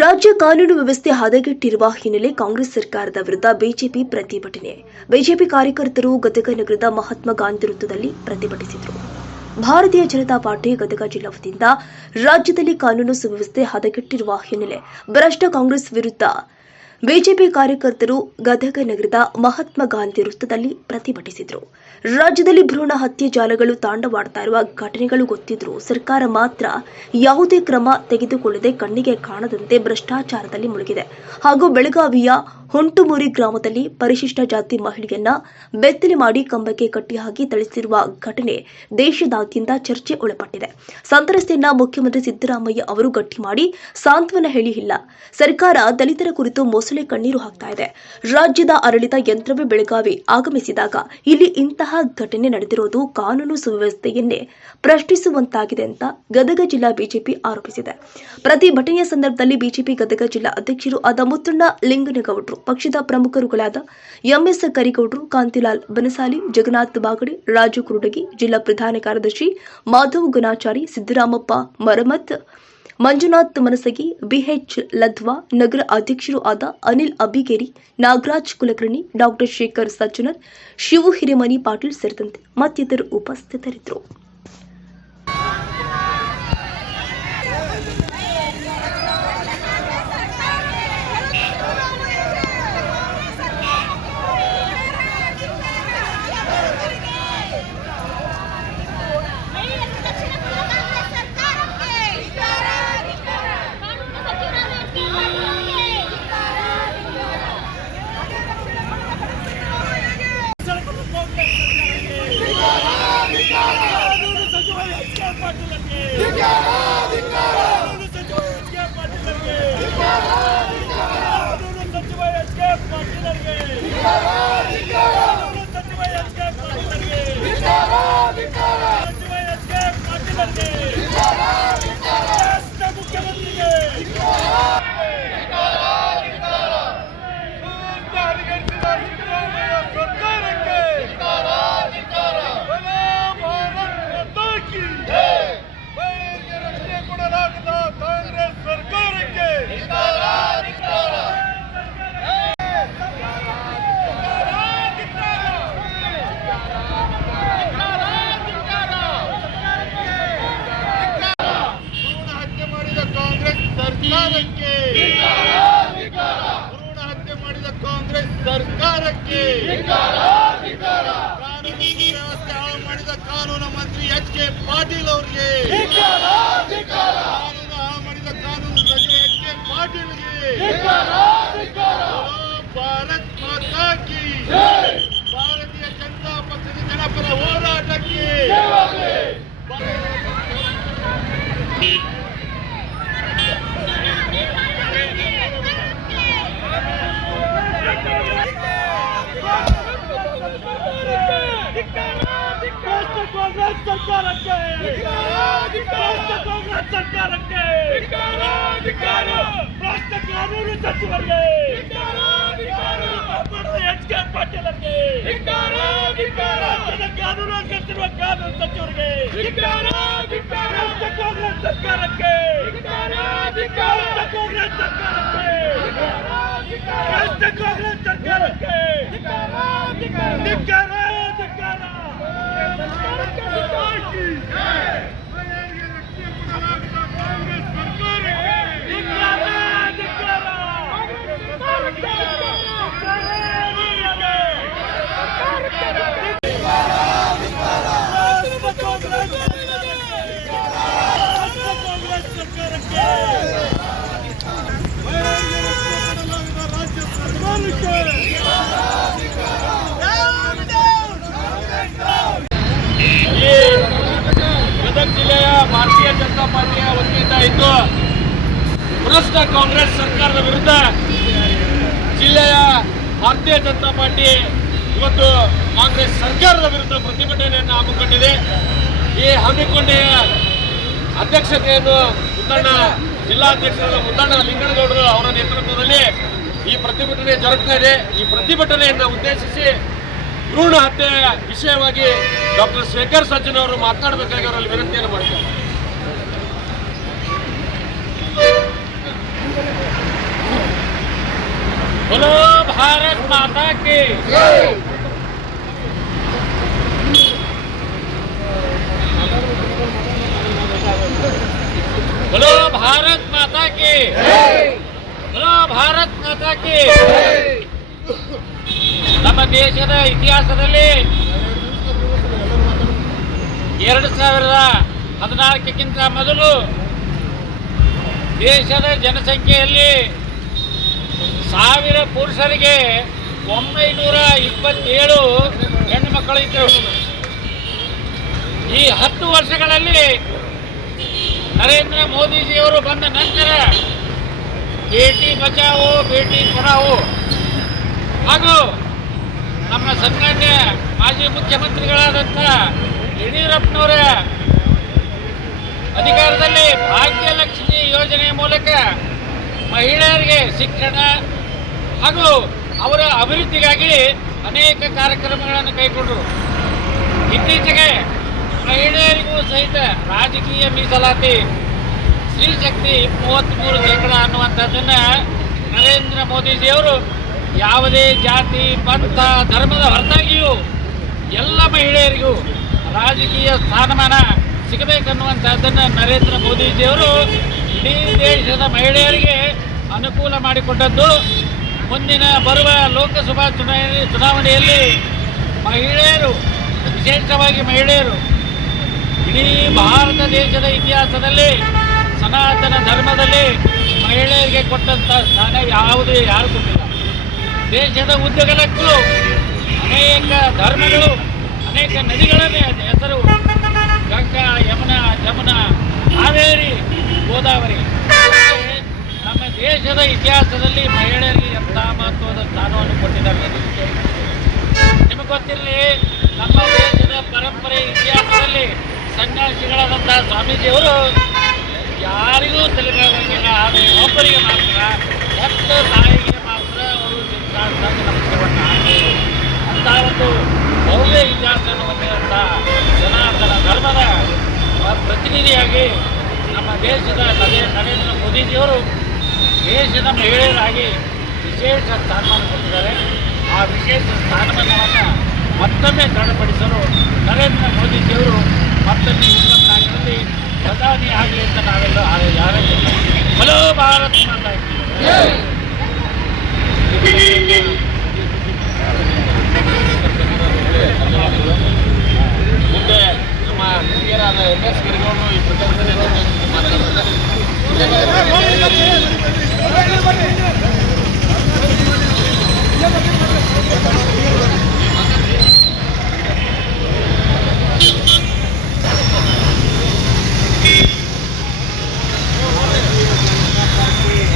ರಾಜ್ಯ ಕಾನೂನು ವ್ಯವಸ್ಥೆ ಹದಗೆಟ್ಟಿರುವ ಹಿನ್ನೆಲೆ ಕಾಂಗ್ರೆಸ್ ಸರ್ಕಾರದ ವಿರುದ್ಧ ಬಿಜೆಪಿ ಪ್ರತಿಭಟನೆ. ಬಿಜೆಪಿ ಕಾರ್ಯಕರ್ತರು ಗದಗ ನಗರದ ಮಹಾತ್ಮ ಗಾಂಧಿ ವೃತ್ತದಲ್ಲಿ ಪ್ರತಿಭಟಿಸಿದರು. ಭಾರತೀಯ ಜನತಾ ಪಾರ್ಟಿ ಗದಗ ಜಿಲ್ಲಾ ವತಿಯಿಂದ ರಾಜ್ಯದಲ್ಲಿ ಕಾನೂನು ಸುವ್ಯವಸ್ಥೆ ಹದಗೆಟ್ಟಿರುವ ಹಿನ್ನೆಲೆ ಭ್ರಷ್ಟ ಕಾಂಗ್ರೆಸ್ ವಿರುದ್ಧ ಬಿಜೆಪಿ ಕಾರ್ಯಕರ್ತರು ಗದಗ ನಗರದ ಮಹಾತ್ಮ ಗಾಂಧಿ ವೃತ್ತದಲ್ಲಿ ಪ್ರತಿಭಟಿಸಿದರು. ರಾಜ್ಯದಲ್ಲಿ ಭ್ರೂಣ ಹತ್ಯೆ ಜಾಲಗಳು ತಾಂಡವಾಡ್ತಾ ಇರುವ ಘಟನೆಗಳು ಗೊತ್ತಿದ್ರೂ ಸರ್ಕಾರ ಮಾತ್ರ ಯಾವುದೇ ಕ್ರಮ ತೆಗೆದುಕೊಳ್ಳದೆ ಕಣ್ಣಿಗೆ ಕಾಣದಂತೆ ಭ್ರಷ್ಟಾಚಾರದಲ್ಲಿ ಮುಳುಗಿದೆ. ಹಾಗೂ ಬೆಳಗಾವಿಯ ಹೊಂಟುಮೂರಿ ಗ್ರಾಮದಲ್ಲಿ ಪರಿಶಿಷ್ಟ ಜಾತಿ ಮಹಿಳೆಯನ್ನ ಬೆತ್ತಲೆ ಮಾಡಿ ಕಂಬಕ್ಕೆ ಕಟ್ಟಿಹಾಕಿ ಥಳಿಸಿರುವ ಘಟನೆ ದೇಶದಾದ್ಯಂತ ಚರ್ಚೆ ಒಳಪಟ್ಟಿದೆ. ಸಂತ್ರಸ್ತೆಯನ್ನ ಮುಖ್ಯಮಂತ್ರಿ ಸಿದ್ದರಾಮಯ್ಯ ಅವರು ಗಟ್ಟಿ ಮಾಡಿ ಸಾಂತ್ವನ ಹೇಳಿ ಇಲ್ಲ ಸರ್ಕಾರ ದಲಿತರ ಕುರಿತು ಮೊಸಳೆ ಕಣ್ಣೀರು ಹಾಕ್ತಾ ಇದೆ. ರಾಜ್ಯದ ಆಡಳಿತ ಯಂತ್ರವೇ ಬೆಳಗಾವಿ ಆಗಮಿಸಿದಾಗ ಇಲ್ಲಿ ಇಂತಹ ಘಟನೆ ನಡೆದಿರೋದು ಕಾನೂನು ಸುವ್ಯವಸ್ಥೆಯನ್ನೇ ಪ್ರಶ್ನಿಸುವಂತಾಗಿದೆ ಅಂತ ಗದಗ ಜಿಲ್ಲಾ ಬಿಜೆಪಿ ಆರೋಪಿಸಿದೆ. ಪ್ರತಿಭಟನೆಯ ಸಂದರ್ಭದಲ್ಲಿ ಬಿಜೆಪಿ ಗದಗ ಜಿಲ್ಲಾ ಅಧ್ಯಕ್ಷರು ಆದ ಮುತ್ತಣ್ಣ ಲಿಂಗನಗೌಡರು, ಪಕ್ಷದ ಪ್ರಮುಖರುಗಳಾದ ಎಂಎಸ್ ಕರಿಗೌಡರು, ಕಾಂತಿಲಾಲ್ ಬನಸಾಲಿ, ಜಗನ್ನಾಥ್ ಬಾಗಡೆ, ರಾಜು ಕುರುಡಗಿ, ಜಿಲ್ಲಾ ಪ್ರಧಾನ ಕಾರ್ಯದರ್ಶಿ ಮಾಧವ್ ಗುಣಾಚಾರಿ, ಸಿದ್ದರಾಮಪ್ಪ ಮರಮತ್ ಮಂಜುನಾಥ್ ಮನಸಗಿ ಬಿಎಚ್ ಲಧ್ವಾ ನಗರ ಅಧ್ಯಕ್ಷರು ಆದ ಅನಿಲ್ ಅಬ್ಬಿಗೇರಿ ನಾಗರಾಜ್ ಕುಲಕರ್ಣಿ, ಡಾಕ್ಟರ್ ಶೇಖರ್ ಸಜ್ಜನರ್, ಶಿವು ಹಿರೇಮನಿ ಪಾಟೀಲ್ ಸೇರಿದಂತೆ ಮತ್ತಿತರರು ಉಪಸ್ಥಿತರಿದ್ದರು ಕಾನೂನು ಸಚಿವ ಎಚ್ ಕೆ ಪಾಟೀಲರಿಗೆ ಕಾನೂನು ಸಚಿವ ಎಚ್ ಕೆ ಪಾಟೀಲರಿಗೆ ಕಾನೂನು ಸಚಿವ ಎಚ್ ಕೆ ಪಾಟೀಲರಿಗೆ ಕಾನೂನು ಸಚಿವ ಎಚ್ ಕೆ ಪಾಟೀಲರಿಗೆ ಸಚಿವ ಎಚ್ ಕೆ ಪಾಟೀಲರಿಗೆ ರಾಷ್ಟ್ರ ಮುಖ್ಯಮಂತ್ರಿಗೆ ಹರಿಗರಿಸಿದ ಸಿದ್ದರಾಮಯ್ಯ ಸರ್ಕಾರಕ್ಕೆ ಬಲ ಭಾರತ್ ಮಾತಾ ಕಿ ಬಯಲಿಗೆ ರಕ್ಷಣೆ ಕೊಡಲಾಗದ ಕಾಂಗ್ರೆಸ್ ಸರ್ಕಾರಕ್ಕೆ ಭ್ರೂಣ ಹತ್ಯೆ ಮಾಡಿದ ಕಾಂಗ್ರೆಸ್ ಸರ್ಕಾರಕ್ಕೆ ಭ್ರೂಣ ಹತ್ಯೆ ಮಾಡಿದ ಕಾಂಗ್ರೆಸ್ ಸರ್ಕಾರಕ್ಕೆ ಕಾನೂನು ಸುವ್ಯವಸ್ಥೆ ಹಾಳು ಮಾಡಿದ ಕಾನೂನು ಮಂತ್ರಿ ಎಚ್ ಕೆ ಪಾಟೀಲ್ ಅವರಿಗೆ ಕಾನೂನು ಹಾಳು ಮಾಡಿದ ಕಾನೂನು ಸಚಿವ ಎಚ್ ಕೆ ಪಾಟೀಲ್ಗೆ ಬೋಲೋ ಭಾರತ್ ಮಾತಾ ಕಿ ಭಾರತೀಯ ಜನತಾ ಪಕ್ಷದ ಜನಪರ ಹೋರಾಟಕ್ಕೆ ಭ್ರಷ್ಟ ಕಾಂಗ್ರೆಸ್ ಸರ್ಕಾರಕ್ಕೆ. ಕಾಂಗ್ರೆಸ್ ಸರ್ಕಾರಕ್ಕೆ. ಭ್ರಷ್ಟ ಕಾನೂನು ಸಚಿವರಿಗೆ. ಎಚ್ ಕೆ ಪಾಟೀಲರಿಗೆ ರಾಜ್ಯದ ಕಾನೂನು ಕಟ್ಟಿರುವ ಕಾನೂನು ಸಚಿವರಿಗೆ. ಭ್ರಷ್ಟ ಕಾಂಗ್ರೆಸ್ ಸರ್ಕಾರಕ್ಕೆ. ಭ್ರಷ್ಟ ಕಾಂಗ್ರೆಸ್ ಸರ್ಕಾರಕ್ಕೆ. ಭ್ರಷ್ಟ ಕಾಂಗ್ರೆಸ್ ಸರ್ಕಾರಕ್ಕೆ. ಧಿಕ್ಕಾರ ರಾಜ್ಯ ಈ ಗದಗ ಜಿಲ್ಲೆಯ ಭಾರತೀಯ ಜನತಾ ಪಾರ್ಟಿಯ ವತಿಯಿಂದ ಇಂದು ಭ್ರಷ್ಟ ಕಾಂಗ್ರೆಸ್ ಸರ್ಕಾರದ ವಿರುದ್ಧ ಜಿಲ್ಲೆಯ ಭಾರತೀಯ ಜನತಾ ಪಾರ್ಟಿ ಇವತ್ತು ಕಾಂಗ್ರೆಸ್ ಸರ್ಕಾರದ ವಿರುದ್ಧ ಪ್ರತಿಭಟನೆಯನ್ನು ಹಮ್ಮಿಕೊಂಡಿದೆ. ಈ ಹಮ್ಮಿಕೊಂಡಿಯ ಅಧ್ಯಕ್ಷತೆಯನ್ನು ಮುದ್ದಣ್ಣ ಜಿಲ್ಲಾಧ್ಯಕ್ಷರಾದ ಮುದ್ದಣ್ಣ ಲಿಂಗನಗೌಡರು ಅವರ ನೇತೃತ್ವದಲ್ಲಿ ಈ ಪ್ರತಿಭಟನೆ ಜರುಗ್ತಾ ಇದೆ. ಈ ಪ್ರತಿಭಟನೆಯನ್ನು ಉದ್ದೇಶಿಸಿ ಭ್ರೂಣ ಹತ್ಯೆಯ ವಿಷಯವಾಗಿ ಡಾಕ್ಟರ್ ಶೇಖರ್ ಸಜ್ಜನ್ ಅವರು ಮಾತನಾಡಬೇಕಾಗಿ ಅವರಲ್ಲಿ ವಿನಂತಿಯನ್ನು ಮಾಡ್ತಾರೆ बोलो भारत माता की बोलो भारत माता की बोलो ಭಾರತ್ ಮಾತಾ ಕಿ ನಮ್ಮ ದೇಶದ ಇತಿಹಾಸದಲ್ಲಿ ಎರಡು ಸಾವಿರದ ಹದಿನಾಲ್ಕಕ್ಕಿಂತ ಮೊದಲು ದೇಶದ ಜನಸಂಖ್ಯೆಯಲ್ಲಿ ಸಾವಿರ ಪುರುಷರಿಗೆ ಒಂಬೈನೂರ ಇಪ್ಪತ್ತೇಳು ಹೆಣ್ಣು ಮಕ್ಕಳಿದ್ದರು ಈ ಹತ್ತು ವರ್ಷಗಳಲ್ಲಿ ನರೇಂದ್ರ ಮೋದಿಜಿಯವರು ಬಂದ ನಂತರ ಬೇಟಿ ಬಚಾವೋ, ಬೇಟಿ ಪಡಾವೋ ಹಾಗೂ ನಮ್ಮ ಸನ್ಮಾನ್ಯ ಮಾಜಿ ಮುಖ್ಯಮಂತ್ರಿಗಳಾದಂಥ ಯಡಿಯೂರಪ್ಪನವರ ಅಧಿಕಾರದಲ್ಲಿ ಭಾಗ್ಯಲಕ್ಷ್ಮಿ ಯೋಜನೆ ಮೂಲಕ ಮಹಿಳೆಯರಿಗೆ ಶಿಕ್ಷಣ ಹಾಗೂ ಅವರ ಅಭಿವೃದ್ಧಿಗಾಗಿ ಅನೇಕ ಕಾರ್ಯಕ್ರಮಗಳನ್ನು ಕೈಗೊಂಡರು. ಇತ್ತೀಚೆಗೆ ಮಹಿಳೆಯರಿಗೂ ಸಹಿತ ರಾಜಕೀಯ ಮೀಸಲಾತಿ ಸ್ತ್ರೀಶಕ್ತಿ ಮೂವತ್ತ್ಮೂರು ಶೇಕಡ ಅನ್ನುವಂಥದ್ದನ್ನು ನರೇಂದ್ರ ಮೋದಿಜಿಯವರು ಯಾವುದೇ ಜಾತಿ, ಪಂಥ, ಧರ್ಮದ ಹೊರತಾಗಿಯೂ ಎಲ್ಲ ಮಹಿಳೆಯರಿಗೂ ರಾಜಕೀಯ ಸ್ಥಾನಮಾನ ಸಿಗಬೇಕನ್ನುವಂಥದ್ದನ್ನು ನರೇಂದ್ರ ಮೋದಿಜಿಯವರು ಇಡೀ ದೇಶದ ಮಹಿಳೆಯರಿಗೆ ಅನುಕೂಲ ಮಾಡಿಕೊಟ್ಟದ್ದು. ಮುಂದಿನ ಬರುವ ಲೋಕಸಭಾ ಚುನಾವಣೆ, ಚುನಾವಣೆಯಲ್ಲಿ ಮಹಿಳೆಯರು, ವಿಶೇಷವಾಗಿ ಮಹಿಳೆಯರು, ಇಡೀ ಭಾರತ ದೇಶದ ಇತಿಹಾಸದಲ್ಲಿ, ಸನಾತನ ಧರ್ಮದಲ್ಲಿ ಮಹಿಳೆಯರಿಗೆ ಕೊಟ್ಟಂಥ ಸ್ಥಾನ ಯಾವುದೇ, ಯಾರು ಕೊಟ್ಟಿಲ್ಲ. ದೇಶದ ಉದ್ದಗಲಕ್ಕೂ ಅನೇಕ ಧರ್ಮಗಳು, ಅನೇಕ ನದಿಗಳನ್ನೇ ಹೆಸರು. ಗಂಗಾ ಯಮುನಾ ಜಮುನಾ ಕಾವೇರಿ ಗೋದಾವರಿ. ನಮ್ಮ ದೇಶದ ಇತಿಹಾಸದಲ್ಲಿ ಮಹಿಳೆಯರಿಗೆ ಎಂಥ ಮಹತ್ವದ ಸ್ಥಾನವನ್ನು ಕೊಟ್ಟಿದ್ದಾರೆ ನಿಮಗೆ ಗೊತ್ತಿರಲಿ, ನಮ್ಮ ದೇಶದ ಪರಂಪರೆ ಇತಿಹಾಸದಲ್ಲಿ ಸನ್ಯಾಸಿಗಳಾದಂಥ ಸ್ವಾಮೀಜಿಯವರು ಯಾರಿಗೂ ತಲೆಬಾಗಿಲ್ಲ ಆದರೆ ಒಬ್ಬರಿಗೆ ಮಾತ್ರ ಎಷ್ಟು ತಾಯಿಗೆ ಮಾತ್ರ ಅವರು ಸಿದ್ಧಾಂತ ನಮಸ್ಕಾರವನ್ನು ಅಂತ ಒಂದು ಭವ್ಯ ಇತಿಹಾಸವನ್ನು ಹೊಂದಿರುವಂಥ ಜನಾರ್ದನ ಧರ್ಮದ ಪ್ರತಿನಿಧಿಯಾಗಿ ನಮ್ಮ ದೇಶದ ನರೇಂದ್ರ ಮೋದಿಜಿಯವರು ದೇಶದ ಮಹಿಳೆಯರಾಗಿ ವಿಶೇಷ ಸ್ಥಾನಮಾನ ಕೊಟ್ಟಿದ್ದಾರೆ ಆ ವಿಶೇಷ ಸ್ಥಾನಮಾನವನ್ನು ಮತ್ತೊಮ್ಮೆ ದೃಢಪಡಿಸಲು ನರೇಂದ್ರ ಮೋದಿಜಿಯವರು ಮತ್ತೊಮ್ಮೆ ಇಪ್ಪತ್ನಾಲ್ಕರಲ್ಲಿ ಪ್ರಧಾನಿ ಆಗಲಿ ಅಂತ ನಾವೆಲ್ಲ ಯಾರೇ ಹಲೋ ಭಾರತ್ ಮಾತಾಡ್ತೀವಿ. ಮುಂದೆ ನಮ್ಮ ಹಿರಿಯರಾದ ಎಂ ಎಸ್ ಗಿರಿಗೌಡರು ಈ ಪ್ರಕರಣದಲ್ಲಿ ಮಾತಾಡ್ತಾರೆ